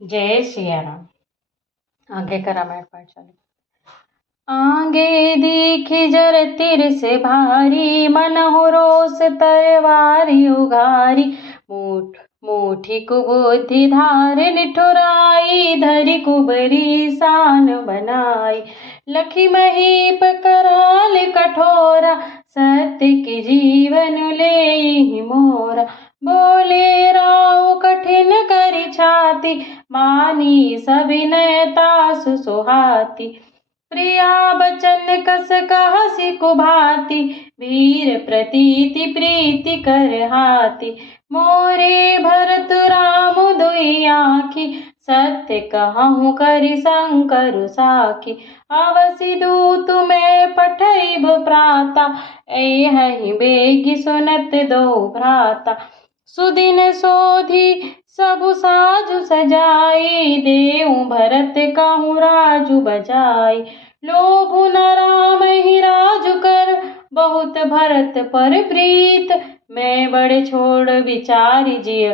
जय सिया राम। आगे का रामायण पाठ चालू। आगे दीखी जर तिर से भारी, मन हो रोस तरवारी उघारी। मुठी कुबुद्धि धार निठुराई, धरी कुबरी सान बनाई। लखी महीप कराल कठोरा, सत्य के जीवन ले मोरा। बोले राव कठिन करी छाती, मानी सविनय तासु सुहाती। प्रिया बचन कस कहसी कुभाती, वीर प्रतीति प्रीति कर हाथी। मोरे भरत राम दुई आँखी, सत्य कहूँ करि शंकर साखी। अवसि दूत मैं पठैब प्राता, ऐहि बेगी सुनत दो भ्राता। सुदिन सोधी सबु साजु सजाई, देऊ भरत कहूँ राजु बजाई। लोभु न राम ही राजु कर, बहुत भरत पर प्रीत। मैं बड़े छोड़ विचारि जिय,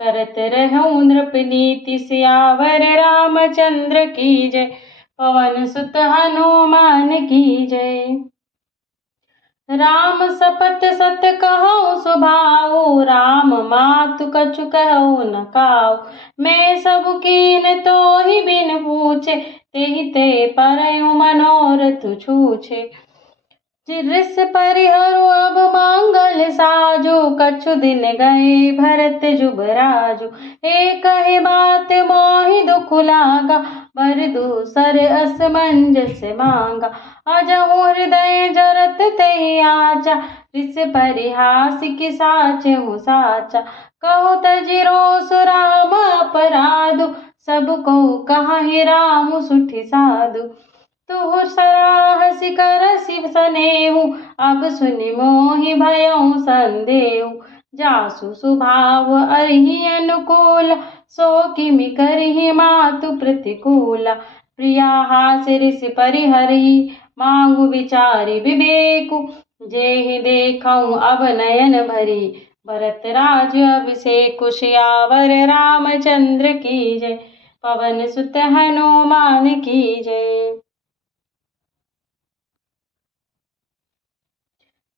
करत रहूं नृप नीति। सियावर रामचंद्र की जय, पवन सुत हनुमान की जय। राम सपत सत कहूँ सुभाऊ, राम मातु कछु कहूँ न काऊ। मैं सब कीन तो ही बिन पूछे, तेहि ते परयु मनोरथ छूछे। रिस परिहरु अब मंगल साजु, कछु दिन गए भरत जुबराजु। एक ही बात मोहि दुख लागा, बर दूसर असमंजस मांगा। अजहु हृदय जरत तेहि आचा, रिस परिहास की साचहु साचा। कहो तजि रोसु राम अपराधु, सब को कहि राम सुठि साधु। तुहु सराहसि करसि सनेहु, अब सुनि मोहि भयउ संदेहु। जासु स्वभाव अहि अनुकूल, सो किमि करहि मातु प्रतिकूला। प्रिया हास्य ऋषि परिहरहि, मांगु विचारि विवेकु। जेहि देखऊँ अब नयन भरी, भरत राज अभिषेकु। सियावर रामचंद्र की जय, पवन सुत हनुमान की जय।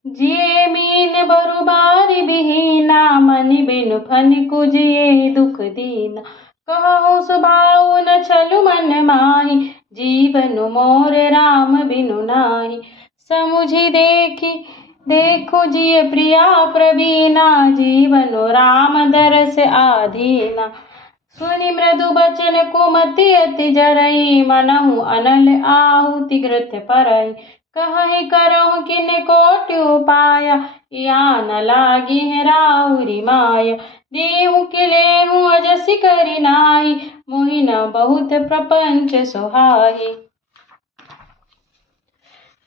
जिये मीन बरु बारी बिहीना, मनि बिनु फनिकु जिये दुख दीना। कहूँ स्वभाव न छलु मन माहि, जीवनु मोर राम बिनु नाही। समुझि देखु जिय प्रिया प्रवीणा, जीवनु राम दरस आधीना। सुनि मृदु बचन कुमति अति जरई, मनहु अनल आहुति घृत परई। कहहि करहु किन कोटि उपाया, या न लागी है राउरी माया। देहु कि लेहु अजसि करि नाही, मोहि न बहुत प्रपंच सुहाई।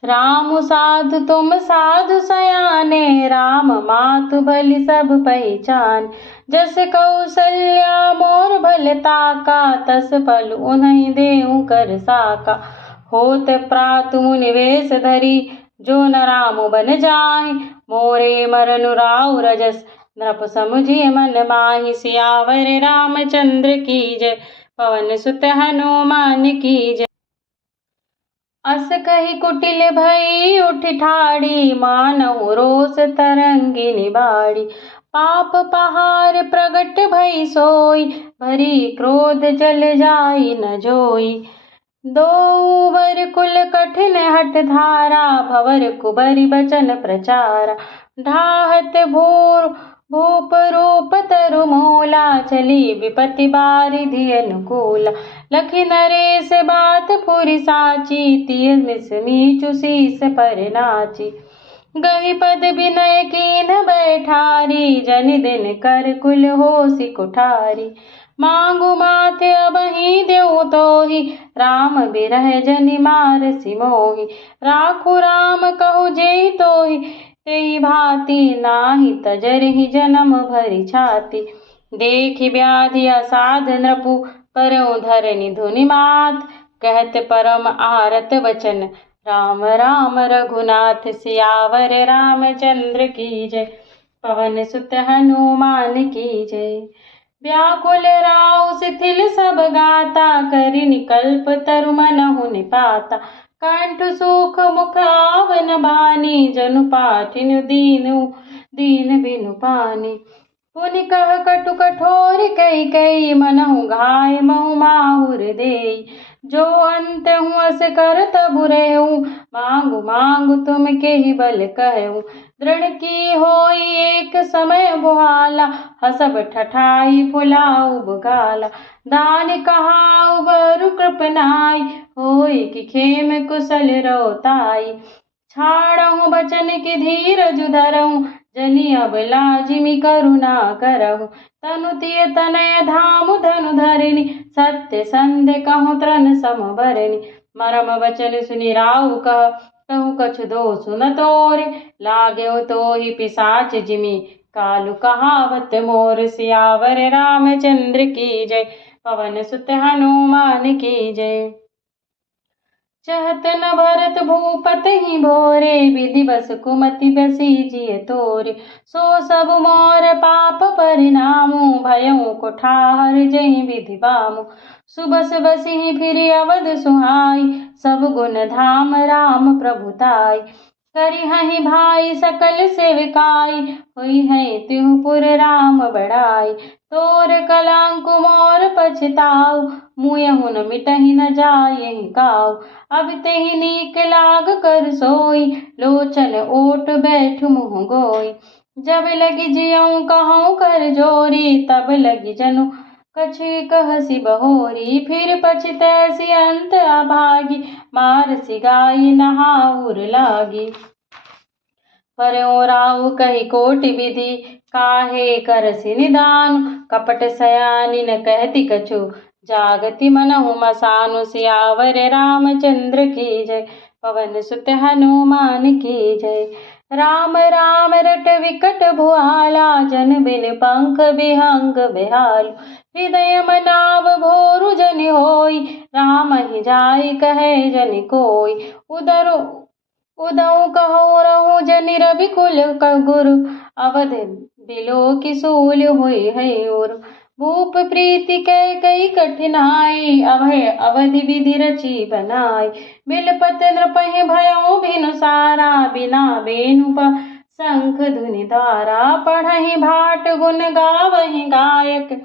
राम साधु तुम साधु सयाने, राम मातु बलि सब पहिचान। जस कौशल्या मोर भल ताका, तस फल उन्हि देहु कर साका। होत प्रातु मुनि वेश धरी, जो न राम बन जाहि। मोरे मरनु राउ रजस, नृप समुझिय मन माहि। सियावर रामचंद्र की जय, पवन सुत हनुमान की जय। अस कही कुटिल भई उठि ठाड़ी, मानहु रोष तरंगिनी बाड़ी। पाप पहाड़ प्रगट भई सोई, भरी क्रोध जल जाई न जोई। दो वर कुल कठिन हठ धारा, भवर कुबरी बचन प्रचारा। ढाहत भूप रूप तरु मोला, चली विपति बारिधि अनुकूला। लखि नरेश बात पुरि साची, तिय मीचु शीस पर नाची। गहि पद विनय कीन बैठारी, जनि दिन कर कुल होसि कुठारी। मांगु माथे अबहि देउ तोहि, राम बिरह जनि मारसि मोहि। राखु राम कहु जेहि तोहि, तेहि भांति नाही तजरहि जन्म भरि छाति। देखि व्याधि असाध नृपु, करउँ धरनि धुनि मात। कहत परम आरत वचन, राम राम रघुनाथ। सियावर रामचंद्र की जय, पवन सुत हनुमान की जय। व्याकुल राव शिथिल सब गाता, करि निकल्प तरु मनहु निपाता। कंठ सुख मुख आवन बानी, जनु पाठिन दीन बिनु पानी। पुनि कह कटु कठोर कई कई, मनहु घाय महु माहुर देई। जो अंत हुअस कर तबु रहूं, मांगु मांगु तुम केहि बल कहूं। दृढ़ की होई एक समय बुहाला, हसब ठठाई फुलाऊ बुगाला। दान कहाऊ बरु कृपनाई, होई कि खेम कुशल रोताई। छाड़हूँ बचन की धीरज धरऊँ, जनि अब लाजिमि करुणा करहु। तनु तिय तनय धामु धनु धरिणी, सत्य संध्य कहूँ त्रन सम भरणी। मरम वचन सुनि राउ कहूँ कछु दोषु न तोरे, लागेउ तोहि पिशाच जिमि कालु कहावत मोर। सियावर रामचंद्र की जय, पवन सुत हनुमान की जय। चहत न भरत भूपत ही भोरे, विधि बस कुमति बसी जिय तोरे। सो सब मोर पाप परिणामु, भयउ कुठार जहि विधि बामु। सुबस बसी फिर अवध सुहाई, सब गुण धाम राम प्रभुताई। करिहहि भाई सकल सेविकाई, हुई है तिहु पुर राम बड़ाई। तोर कलंक मोर पछताऊ, मुयहु न मिटहि न जायहि काऊ। अब तेहि नीक लाग कर सोई, लोचन ओट बैठ मुँह गोई। जब लगी जियऊँ कहूँ कर जोरी, तब लगी जनु कछि कहसि बहोरी। फिर पछतैसि अंत अभागी, मारसि गाई नहाउर लागी। परयो राउ कही कोटि विधि, काहे करसि निदान। कपट सयानी न कहती कछु, जागति मनहु मसानु। सियावर रामचंद्र की जय, पवन सुत हनुमान की जय। राम राम रट विकट भुआला, जन बिन पंख विहंग बेहालु। हृदय मनाव भोरु जनि होई, राम ही जाई कहे जनि कोई। उदऊ कहो रहूं जनि रवि कुल गुरु, अवध बिलो की सूल हुई है और। भूप प्रीति कई कठिनाई, अभय अवधि विधि रची बनाई। बिलपत नृपहि भयउ बिनु सारा, बिना बेनु शंख धुनि द्वारा। पढ़हि भाट गुण गावहि गायक,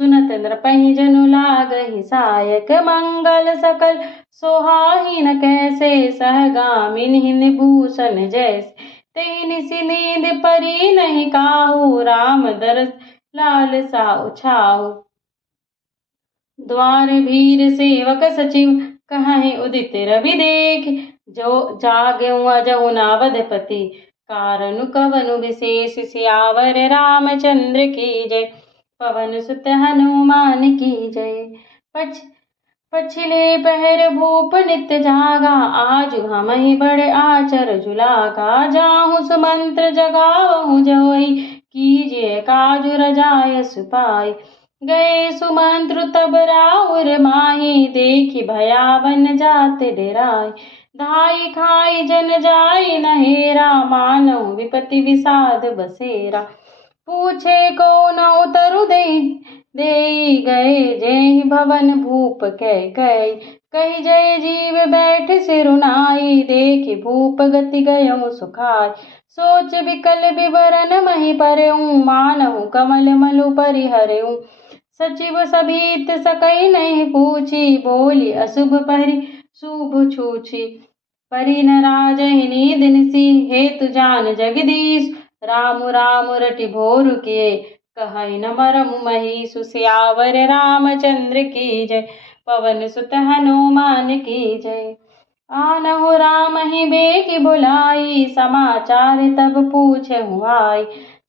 सुनत नृपहि जनु लागहि सायक। मंगल सकल सोहाहि न कैसे, सहगामिनि भूषण जैसे। तेहि निसि नींद परी नहीं काहू, राम दरस लालसा छाऊ। द्वार भीर सेवक सचिव, कहहि उदित रवि देख। जो जागेउ अजहु नावधपति, कारनु कवनु विशेष। सियावर रामचंद्र की जय, पवन सुत हनुमान की जय। पछिले पहर भूप नित्य जागा, आजु हमहि बड़े आचर जुलागा। जाहु सुमंत्र जगावहु जोई, कीजिए काजु रजायस पाई। गए सुमंत्र तब राउर माही, देखि भयावन जात डेराई। धाई खाई जन जाई नहेरा, मानव विपति विषाद बसेरा। पूछे को न उतरु देई गए, जेहि भवन भूप कह कही जय जीव बैठ सिरुनाई। देखि भूप गति गयउ सुखाय, सोच विकल विवरण मही परऊं। मानहु कमल मलु परिहरऊं, सचिव सभीत सकई नहीं पूछी। बोली अशुभ परि शुभ छूछी, परि न राजहि नींद निसी। हेतु जान जगदीश, राम राम रटि भोरु किए। कहै न मरमु महीसु। सियावर रामचंद्र की जय, पवन सुत हनुमान की जय। आनहु राम ही बेगी बुलाई, समाचार तब पूछहु आई।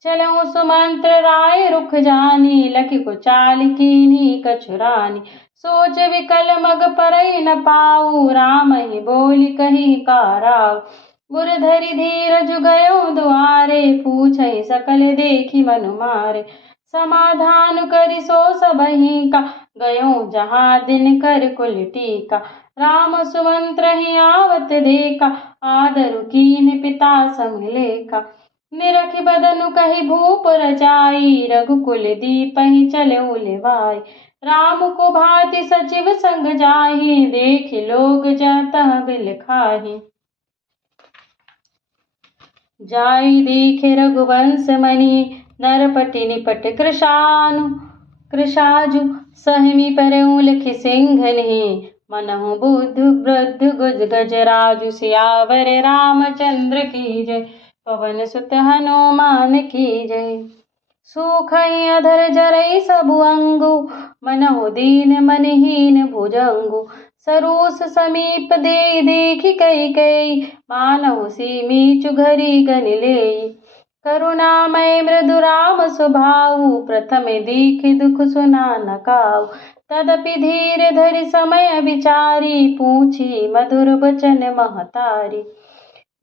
चलहु सुमंत्र राय रुख जानी, लखि कुचाल कीन्ही कछु रानी। सोच विकल मग परई न पाऊ, राम ही बोली कही काराऊ। गुर धरि धीरज गयो दुआरे, पूछहि सकल देखि मनु मारे। समाधान करि सो सबहि का, गयो जहाँ दिन कर कुल टीका। राम सुमंत्र ही आवत देखा, आदरु कीन्ह पिता सम लेखा। निरखि बदनु कहि भूप रचाई, रघुकुल दीपहि चले उलवाई। राम को भांति सचिव संग जाहि, देखि लोग जातः बिल खाहि। जाई देखे रघुवंश मणि, नरपति निपट कृशाजु। सहमी परऊ लिखि सिंघनि, मनहु बुद्ध वृद्ध गुज गजराजु। सियावर रामचंद्र की जय, पवन सुत हनुमान की जय। सूखई अधर जरई सबु अंगु, मनहु दीन मनहीन भुजंगु। सरोस समीप दे देखि कई, मानहु सीमीचु घरी गन लेई। करुणामय मृदु राम स्वभाव, प्रथम दीखि दुख सुना न काऊ। तदपि धीर धरि समय विचारी, पूछी मधुर बचन महतारी।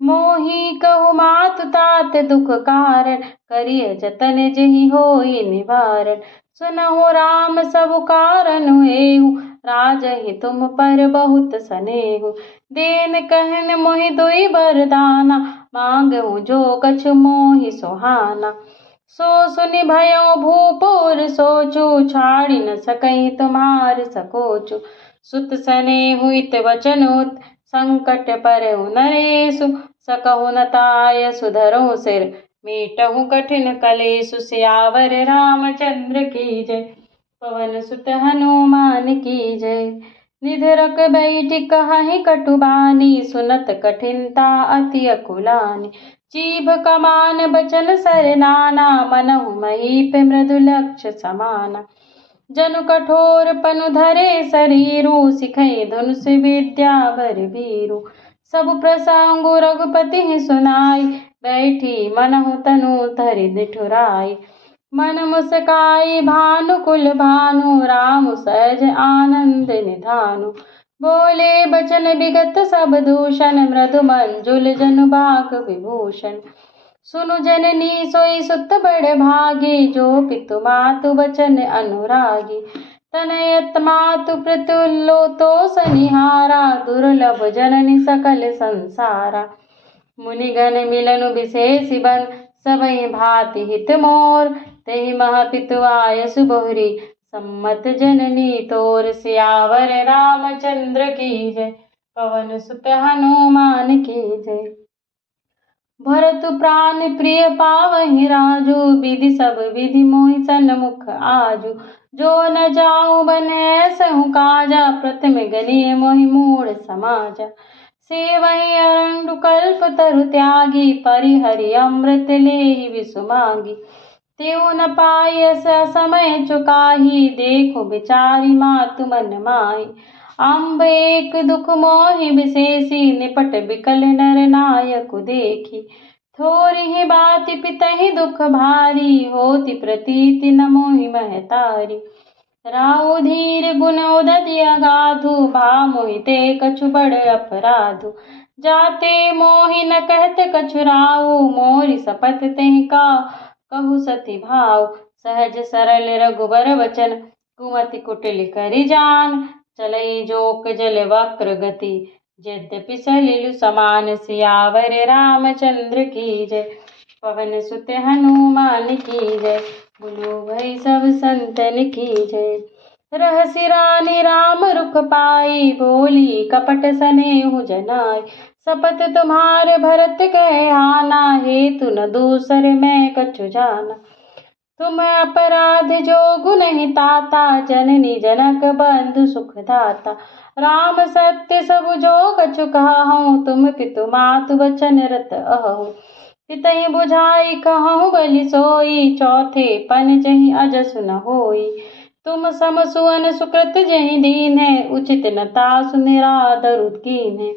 मोहि कहु मातु तात दुख कारण, करिय जतन जेहि होई निवारण। सुनहु राम सब कारणु एहु, राजहि तुम पर बहुत सनेहु। देन कहन मोहि दुई बरदाना, मांगहु जो कछु मोहि सुहाना। सो सुनि भयो भूपुर सोचु, छाड़ि न सकहि तुम्हार सकोचु। सुत सनेहु इत वचनोत, संकट परउ नरेशु। सकहु न ताय सुधरहु सिर, मीटहु कठिन कलेशु। सियावर रामचंद्र की जय, पवन सुत हनुमान की जय। निधरक बैठि कहहि कटुबानी, सुनत कठिनता अति अकुलानी। जीभ कमान बचन सर नाना, मनहु महीप मृदु लक्ष्य समाना। जनु कठोर पनु धरे शरीरु, सिखई धनुष विद्या बर वीरु। सब प्रसंगु रघुपति सुनाई, बैठी मनहु तनु धरि निठुराई। मन मुस्काई भानुकुल भानु, राम सहज आनंद निधानु। बोले बचन विगत सब दूषण, मृदु मंजुल जनु बाग विभूषण। सुनु जननी सोई सुत बड़ भागी, जो पितु मातु बचन अनुरागी। तनयत मातु प्रतुल्लो तो सनिहारा, दुर्लभ जननी सकल संसारा। मुनिगण मिलनु विशेषि बन, सबहि भांति हित मोर। तेहि मह पितु आयसु बहुरी, सम्मत जननी तोर। सियावर रामचंद्र की जय, पवन सुत हनुमान की जय। भरत प्राण प्रिय पावहि राजू, विधि सब विधि मोहि सन्मुख आजू। जो न जाऊं बन ऐसहु काजा, प्रथम गनिय मोहि मूढ़ समाजा। सेवहि अरंडु कल्प तरु त्यागी, परिहरि अमृत लेहि विसु मांगी। तेउ न पायस समय चुकाही, देखो बिचारी मातु मन माही। अम्ब एक दुख मोहि विशेषी, निपट बिकल नर नायक देखी। थोरी ही बाति पितहि दुख भारी, होती प्रतीति न मोहि महतारी। राउ धीर गुण उदति अगाधु, भा मोहिते कछु बड़ अपराधु। जाते मोहि न कहत कछु राउ, मोरि सपत तेहि का कहु सति भाव। सहज सरल रघुबर वचन, कुमति कुटिल करि जान। चलई जोक जल वक्र गति, यद्यपि सलिलु समान। सियावर रामचंद्र की जय, पवन सुत हनुमान की जय। बोलो भाई सब संतन की जय। रहसि रानी राम रुख पाई, बोली कपट सनेहु जनाई। सपत तुम्हारे भरत कहे आना, हेतु न दूसर मैं कछु जाना। तुम अपराध जोगु नहीं ताता, जननी जनक बंधु सुखदाता। राम सत्य सब जो कछु कहऊँ, तुम पितु मातु बचन रत अहूँ। पितहि बुझाई कहूँ बलि सोई, चौथे पन जहि अजसु न होई। तुम सम सुवन सुकृत जहि दीन्हे, उचित न तासु निरादरु कीन्हे।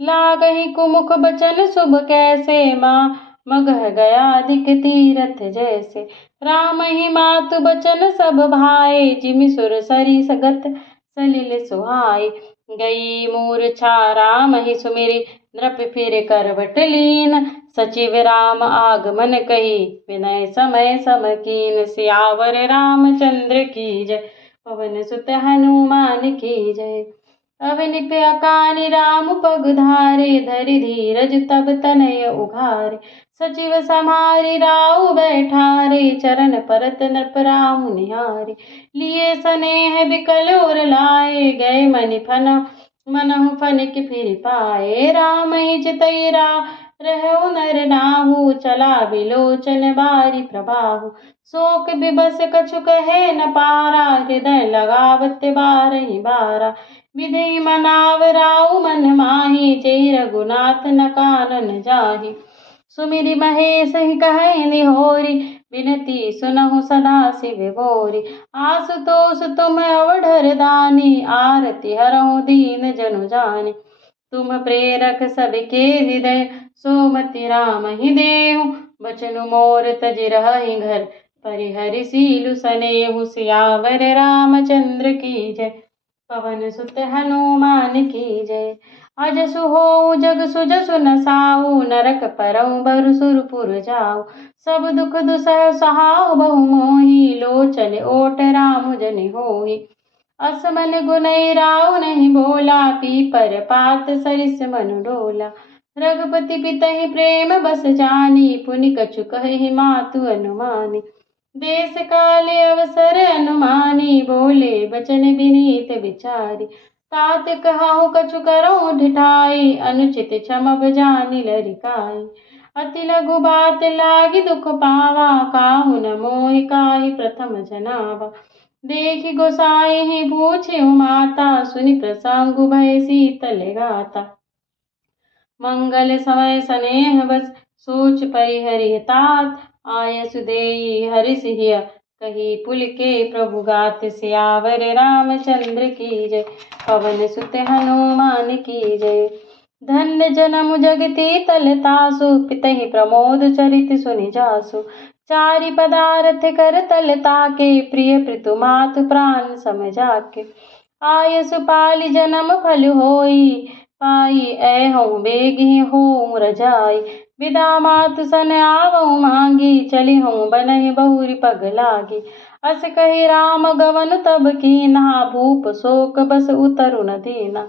लागहि कुमुख बचन शुभ कैसे, माँ मगह गया अधिक तीरथ जैसे। राम ही मातु बचन सब भाए, जिमि सुर सरी सगत सलिल सुहाई। गई मूर्छा राम ही सुमिरी, नृप फिर करवट लीन। सचिव राम आगमन कही, विनय समय सम कीन। सियावर रामचंद्र की जय, पवन सुत हनुमान की जय। अवनिप अकानि राम पग धारे, धरि धीरज तब तनय उघारे। सचिव समारी राउ बैठारे, चरण परत नृप राम निहारे। लिए स्नेह बिकल और लाए, गए मनि फन मनहु फनिक फिर पाए। राम ही चितई रहु नर नाहु, चला बिलोचन बारी प्रभाहु। शोक बिबस कछु कहे न पारा, हृदय लगावत बारहि बारा। विधि मनाव राउ मन माही, जय रघुनाथ न कानन जाहि। सुमिरि महेश ही कहे निहोरी, विनती सुनहु सदा शिव बोरी। आशुतोष तुम अवढर दानी, आरती हरहु दीन जनु जानी। तुम प्रेरक सबके हृदय, सोमति राम ही देहु। बचनु मोर तज रहि घर, परिहरि सीलु सनेहु। सियावर रामचंद्र की जय, पवन सुत हनुमान की जय। अजसु होऊ जग सुजसु नसाऊ, नरक परऊ बरु सुरपुर जाऊ। सब दुख दुसह सहाऊ बहु मोही, लोचन ओट राम जनि होई। असमन गुनई राउ नहीं बोला, पीपर पात सरिस मनु डोला। रघुपति पितहि प्रेम बस जानी, पुनि कछु कहि मातु अनुमानी। देश काल अवसर अनुमानी, बोले बचन विनीत विचारी। तात कहाहु कछु करहु ढिठाई, अनुचित क्षमब जानि लरिकाई। अति लघु बात लागी दुख पावा, काहु न मोहि काहि प्रथम जनावा। देखि गोसाई ही पूछेउ माता, सुनि प्रसंगु भय शीतल गाता। मंगल समय स्नेह बस, सोच परिहरि तात। आयसु देई हरि सिहिया, कही पुलके प्रभु गात। सियावर रामचंद्र की जय, पवन सुत हनुमान की जय। धन्य जन्म जगति तलतासु, पितहि प्रमोद चरित सुनि जासु। चारि पदारथ कर तल ताके, प्रिय पृथु मातु प्राण सम जाके। आयसु पालि जन्म फल होई, पाई ऐहउँ बेगी होऊँ रजाई। विदा मातु सन आवहु मांगी, चलिहउँ बनहि बहुरि पग लागी। अस कहि राम गवन तब कीन्हा, भूप शोक बस उतरु न दीना।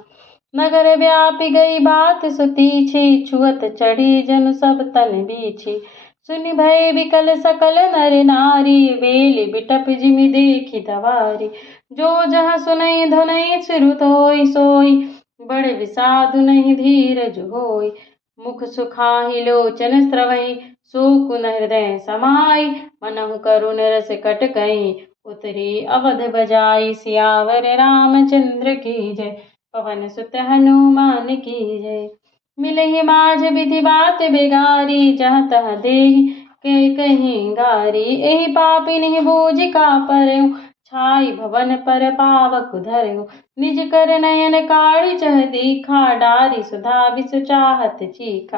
नगर व्यापी गई बात सुतीछी, छुअत चढ़ी जनु सब तन बीछी। सुनि भय विकल सकल नर नारी, बेली बिटप जिमि देखी दवारी। जो जहाँ सुनई धुनई सिरु धोई, सोई बड़े विषादु नहीं धीरज होई। मुख सुखाहि लोचन स्रवहि, शोकुन हृदय समाई। मनहु करुण रस कटकई, उतरी अवध बजाई। सियावर रामचंद्र की जय, पवन सुत हनुमान की जय। मिलहि माझ विधि बात बिगारी, जहाँ तहाँ देहि के कहीं गारी। एहि पापिनि बूझि का परउ, छाई भवन पर पावक धरउ। निज कर नयन काढ़ि चह दीखा, डारी सुधा बिसु चाहत चीखा।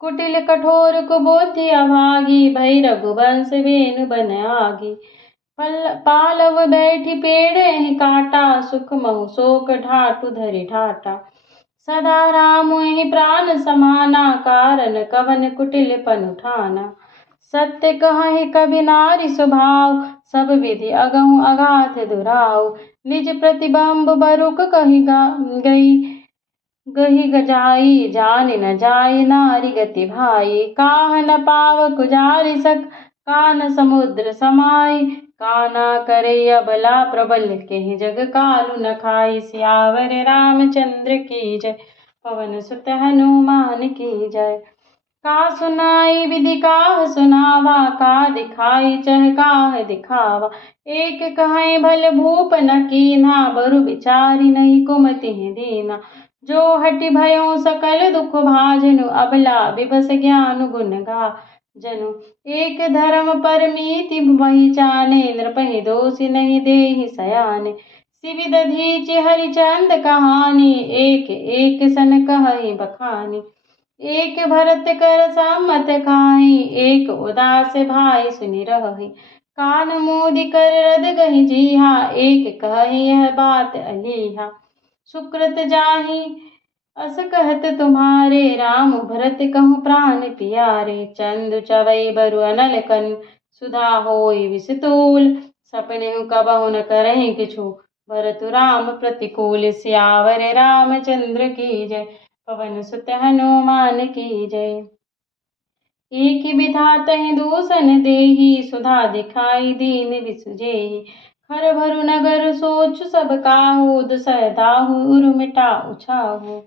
कुटिल कठोर कुबुद्धि अभागी, भई रघुवंश वेनु बन आगी। पालव बैठी पेड़े ही काटा, सुख महु शोक ढाटु धरि ढाटा। सदा रामु ही प्राण समाना, कारण कवन कुटिल पन उठाना। सत्य कहहि कवि नारी स्वभाव, सब विधि अगहु अगाध दुराऊ। निज प्रतिबंब बरुक कहि गही गजाई, जानि न जाय नारी गति भाई। काह न पावक जारि सक, कान समुद्र समाई। काना करे अबला प्रबल, केहि जग कालु न खाई। सियावर रामचंद्र की जय, पवन सुत हनुमान की जय। का सुनाई विधि काह सुनावा, का दिखाई चह काह दिखावा। एक कहें भल भूप न कीन्हा, बरु बिचारी नहीं कुमति दीना। जो हटि भयो सकल दुख भाजनु, अबला बिबस ज्ञान गुण गा जनु। एक धर्म परमीति वही जाने, नृपहि दोषि नहीं देहि सयाने। सिवि दधीचि हरिचंद कहानी, एक एक सन कहहि बखानी। एक भरत कर सम्मत खाहि, एक उदास भाई सुनि रहहि। कान मूदि कर रद गहि जीहा, एक कहहि यह बात अलीहा। सुकृत जाहि अस कहत तुम्हारे, राम भरत कहूँ प्राण पियारे। चंदु चवई बरु अनल कन, सुधा होई विषतूल। सपनेहु कबहु न करहि किछु, भरतु राम प्रतिकूल। सियावर रामचंद्र की जय, पवन सुत हनुमान की जय। एक विधातहि दूषण देहि, सुधा दिखाई दीन बिसुजेहि। खर भरु नगर सोच सब काहू, दुसह दाहु उर मिटाउ छाहू।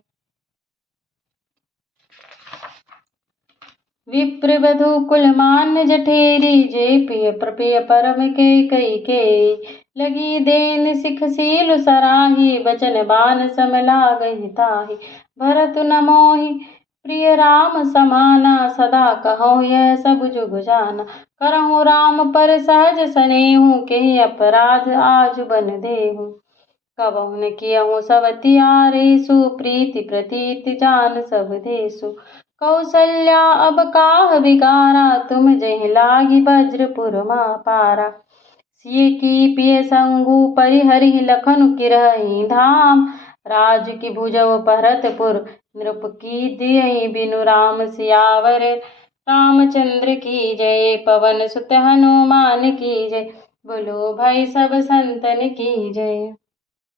विप्रवधु कुलमान जठेरी, जे पिय प्रपिय परम के कई के। लगी देन सिख सील सराही, बचन बान सम लागहि ताहि। भरत न मोहि प्रिय राम समाना, सदा कहूँ यह सब जुग जाना। करहु राम पर सहज सनेहु, केहि अपराध आज बन देहु। कबहु न कियहु सवतियारेषु, प्रीति प्रतीति जान सब देशु। कौसल्या अब काह बिगारा, तुम जहि लागी वज्रपुर पारा। सिय की पिय संगु परिहरि, लखन गिरहि धाम। राज की भुजौ भरतपुर, नृप की दियहि बिनु राम सियावर। रामचंद्र की जय, पवन सुत हनुमान की जय। बोलो भाई सब संतन की जय।